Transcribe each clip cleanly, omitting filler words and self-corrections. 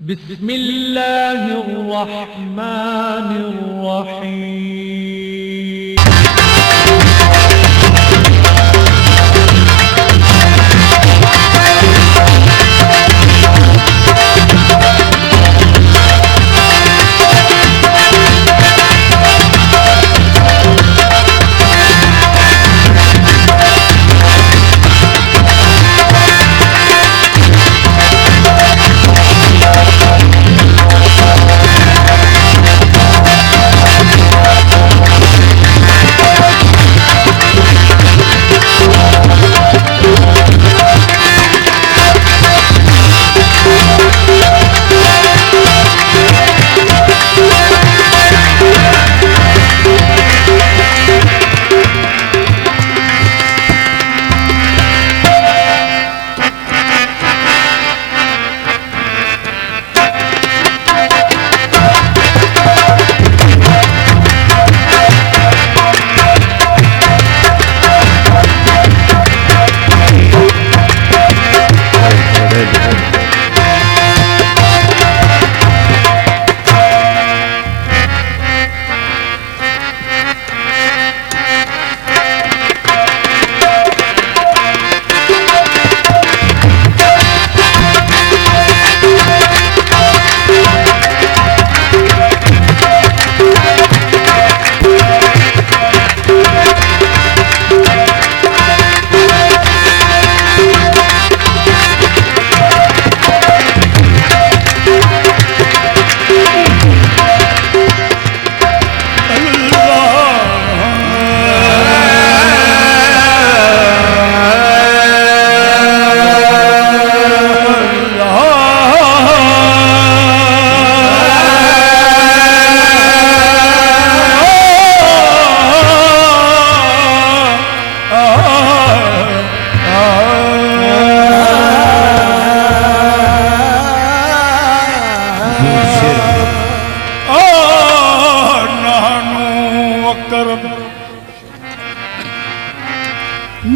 बिस्मिल्लाहिर्रहमानिर्रहीम।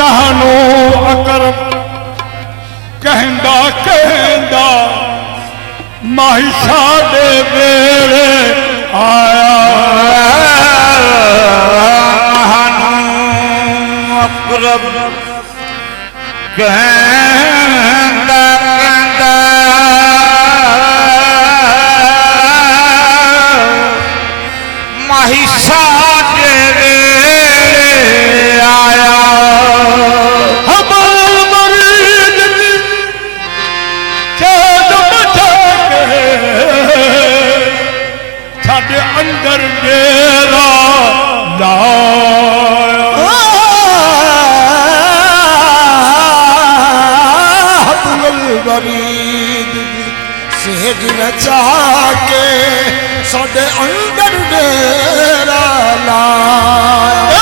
नहनो अकरम कहंदा कहंदा माही साडे वेले आया। नहनो अकरम कहंदा कहंदा माही साडे वेले आया। अंदर डेरा लाया गरीब सेज नचा के साडे अंदर डेरा लाया।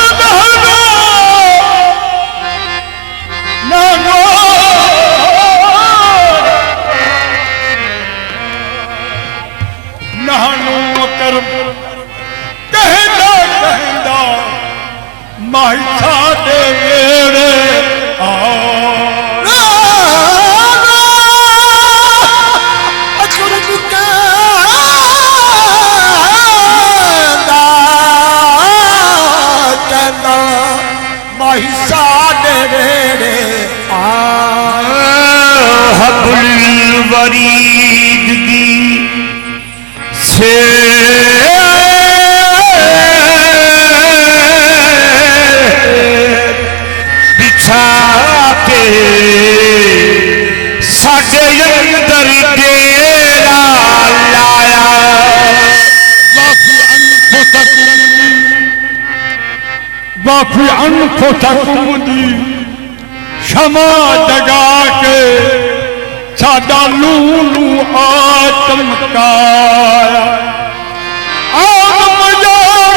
नहनो करम कहंदा कहंदा माही साडे वेले माही साडे वेले हबुल वरीद दी से बिछा के साडे अंदर डेरा लाया। वाफी अनफुसकुम दी क्षमा जगा के साडा लूलू आत्म काया। आदम यार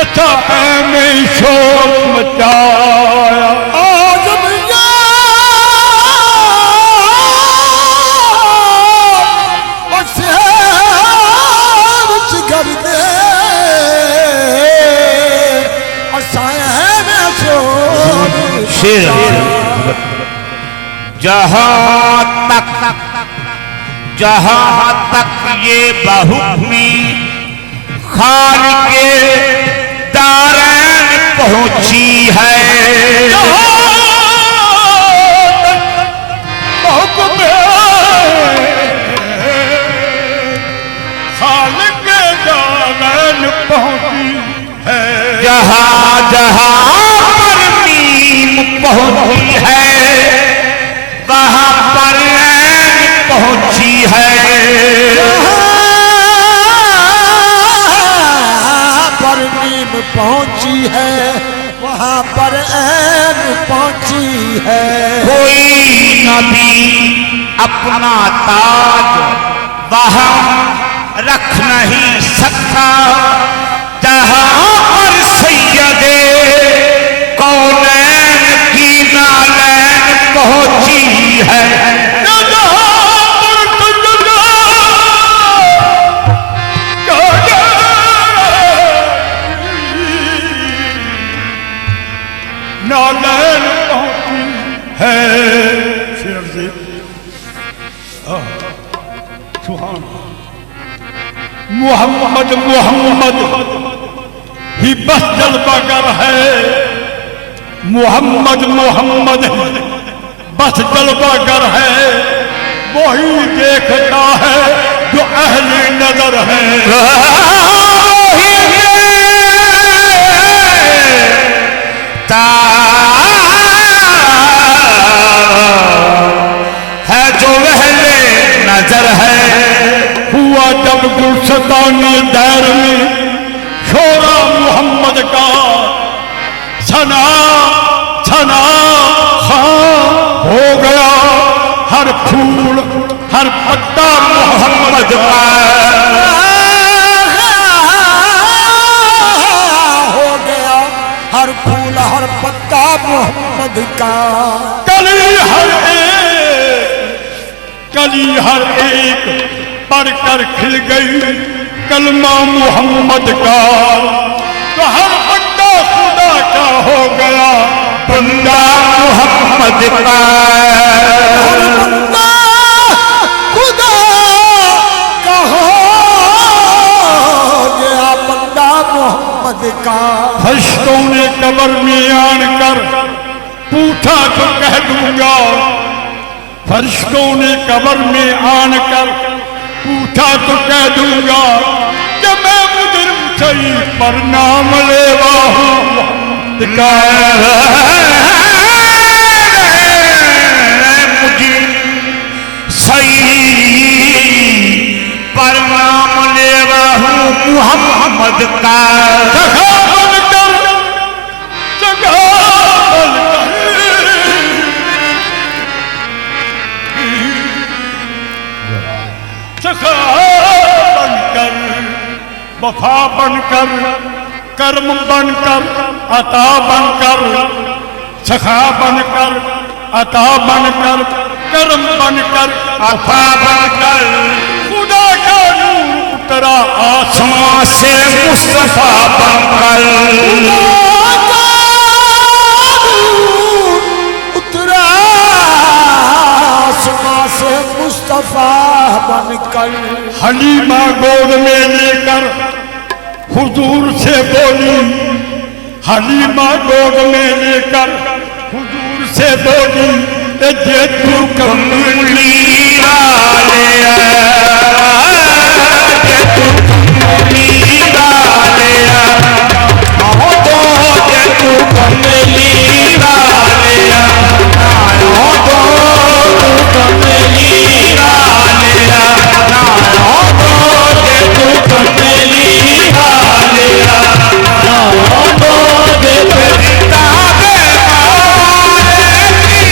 अच्छा में शोर मचाया। आदम यार घर दे शेर जहां तक ये बहुमी खान के दारैन पहुंची है, पहुंची है, जहां जहां पर मीम पहुंची है वहां पर ऐन पहुंची है, जहाँ पर नीम पहुंची है वहाँ पर ऐन पहुंची है। कोई नबी अपना ताज वहां रख नहीं सकता जहां पर सैयदे कौनैन की नालैन पहुंची है, नालैन पहुंची है। शेर जी सुभान मोहम्मद मोहम्मद ही बस जलवागर है, मोहम्मद मोहम्मद बस जलवागर है, वही देखता है जो अहले नजर है, है जो अहले नजर है। हुआ जब गुलशतानी दैर में शोरा मोहम्मद का, सना सना खां हो गया हर फूल हर पत्ता मोहम्मद का, हो गया हर फूल हर पत्ता मोहम्मद का। कली हर एक पढ़कर खिल गई कलमा मोहम्मद का, तो हर बंदा खुदा का हो गया बंदा मोहम्मद का, हर बंदा खुदा का हो गया बंदा मोहम्मद का। फरिश्तों ने कब्र में आन कर पूछा तो कह दूंगा, फरिश्तों ने कब्र में आन कर पूछा तो कह दूंगा कि मैं मुजरिम सही पर नाम लेवा हूँ मुजरिम सही पर नाम लेवा हूँ मोहम्मद का, जगह बनकर जगह सखा बनकर वफा बनकर कर्म बनकर अता बनकर, सखा बनकर अता बनकर कर्म बनकर अफा बनकर खुदा का नूर उतरा आसमां से मुस्तफा बनकर, उतरा आसमां से मुस्तफा बनकर। हलीमा गोद में लेकर हुजूर से बोली, हलीमा गोद में लेकर हुजूर से बोली, जे तू कमली वाले जे तू कमली वाले आओ तो जे तू कमली वाले आओ तो तू कमली वाले आओ तो जे तू कमली वाले आओ तो जे ताबे मारे की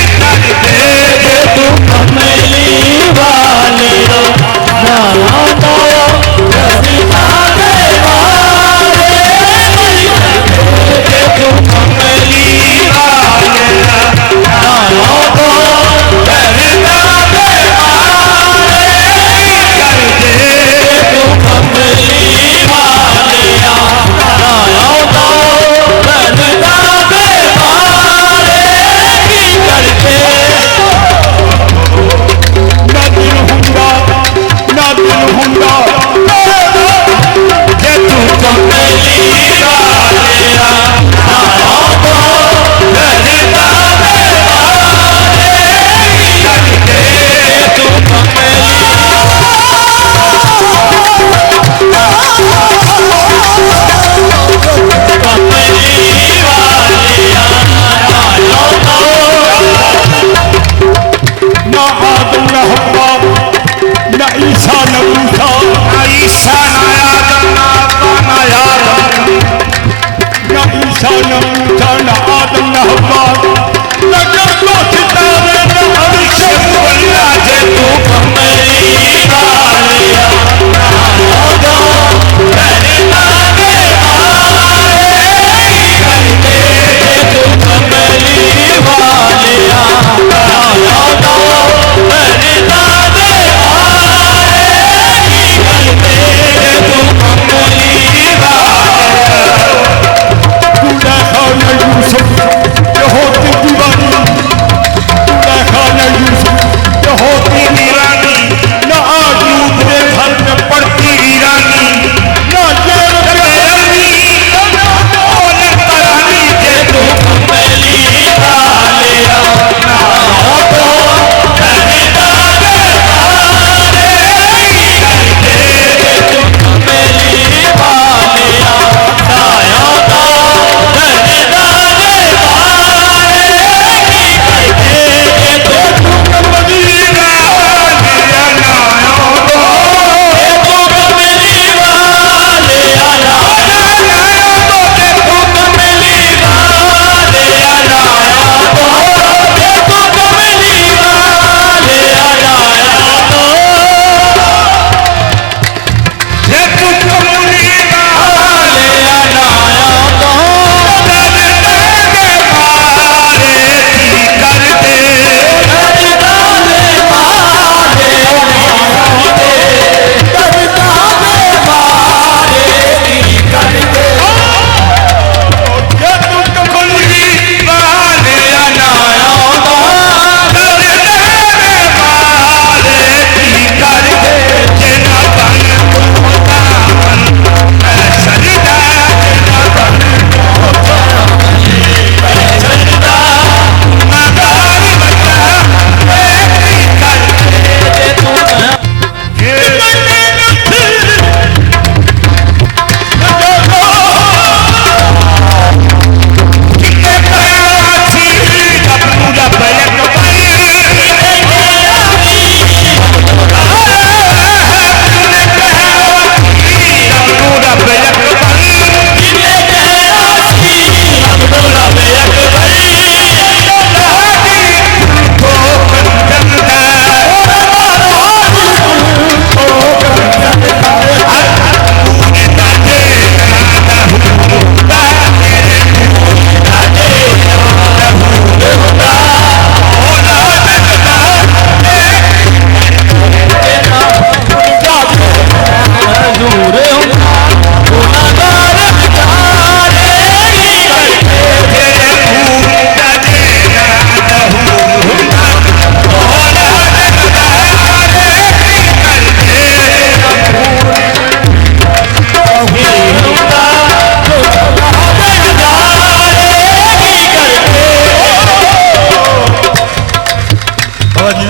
ਬਾਬਾ ਜੀ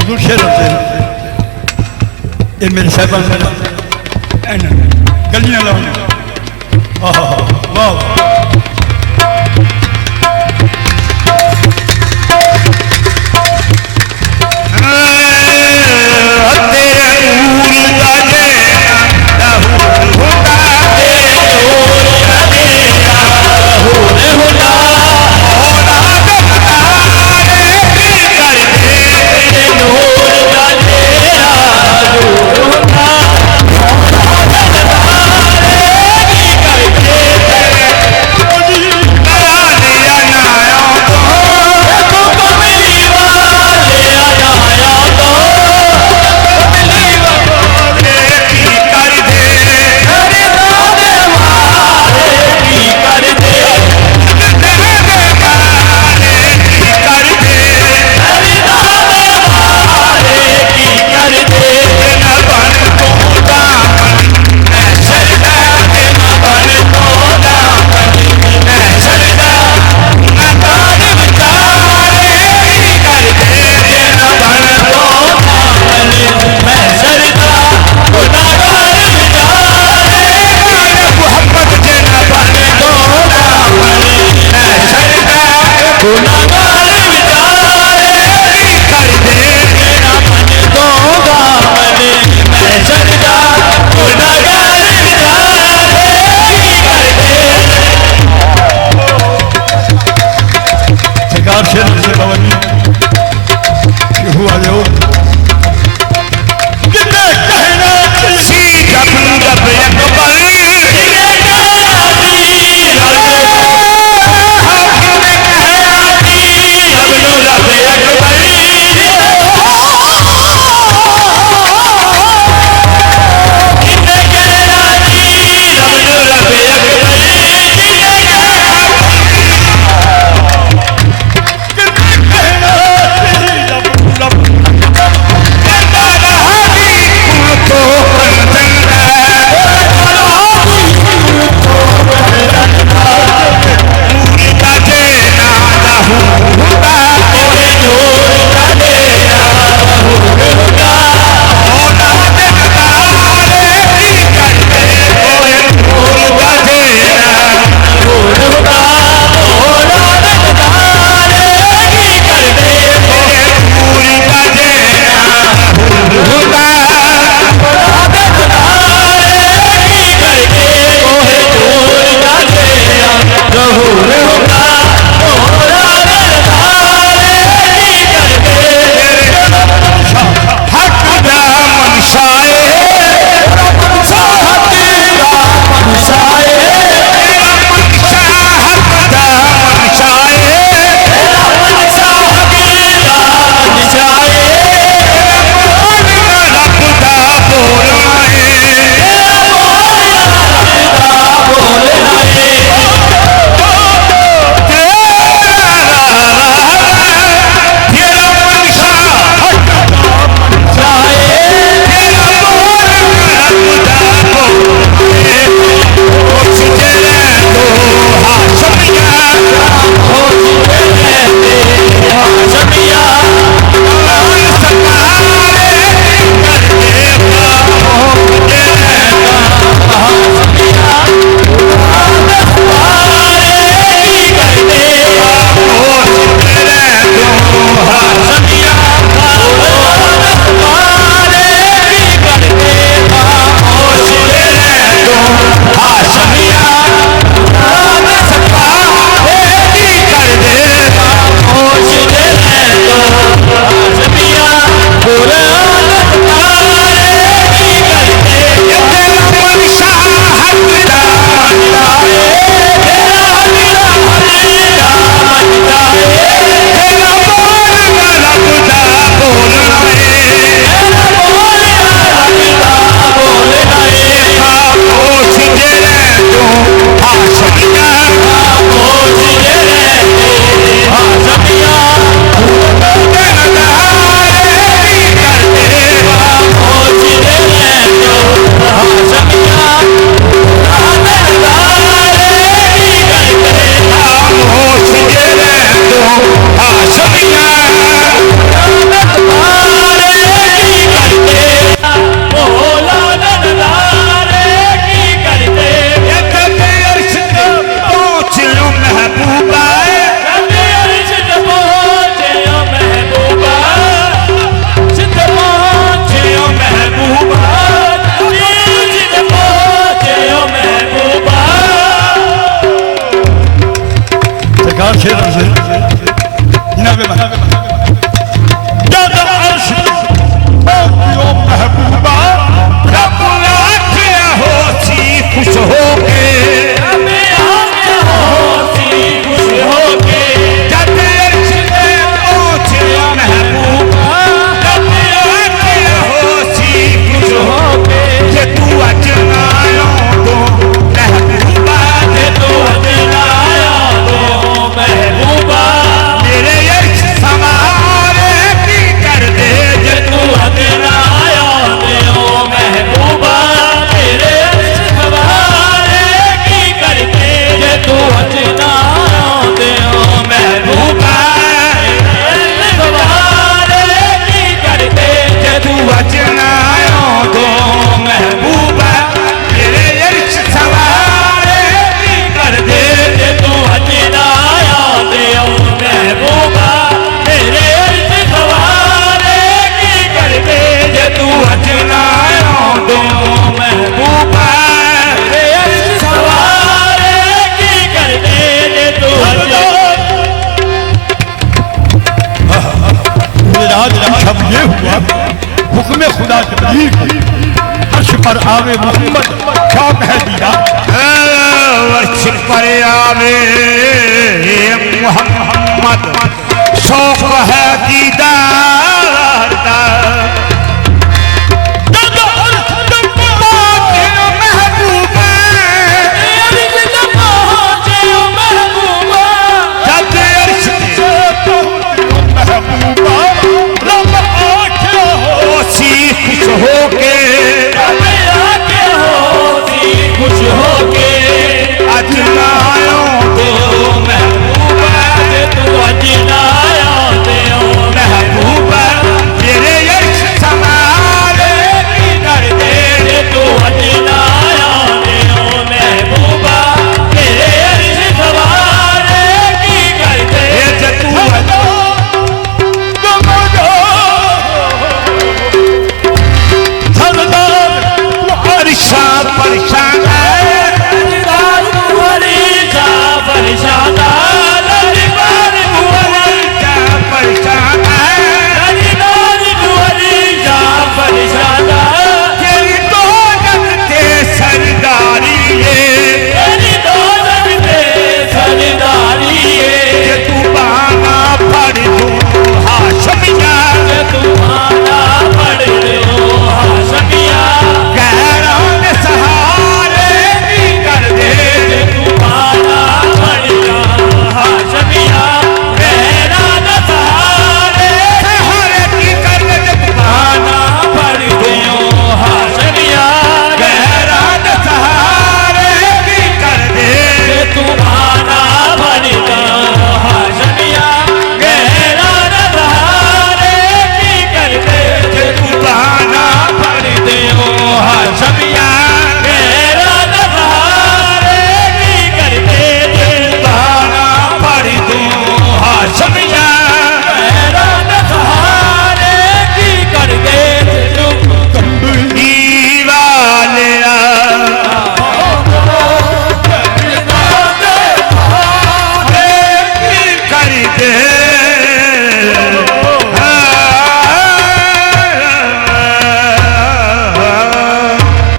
ਹਜ਼ੂਰ ਸ਼ੇਰ ਹੁੰਦੇ ਇਹ ਮੇਰੇ ਸਾਹਿਬਾਂ ਨੇ ਇਹਨਾਂ ਗਲੀਆਂ ਲਾਉਣੀਆਂ ਆਹ ਵਾਹ जद अर्श पहुंचियो महबूबा रब आख्या होसी खुश होके हुक्म खुदा तकदीर की अर्श पर आवे मोहम्मद शौक है दीदार अर्श पर आवे मोहम्मद शौक है दीदार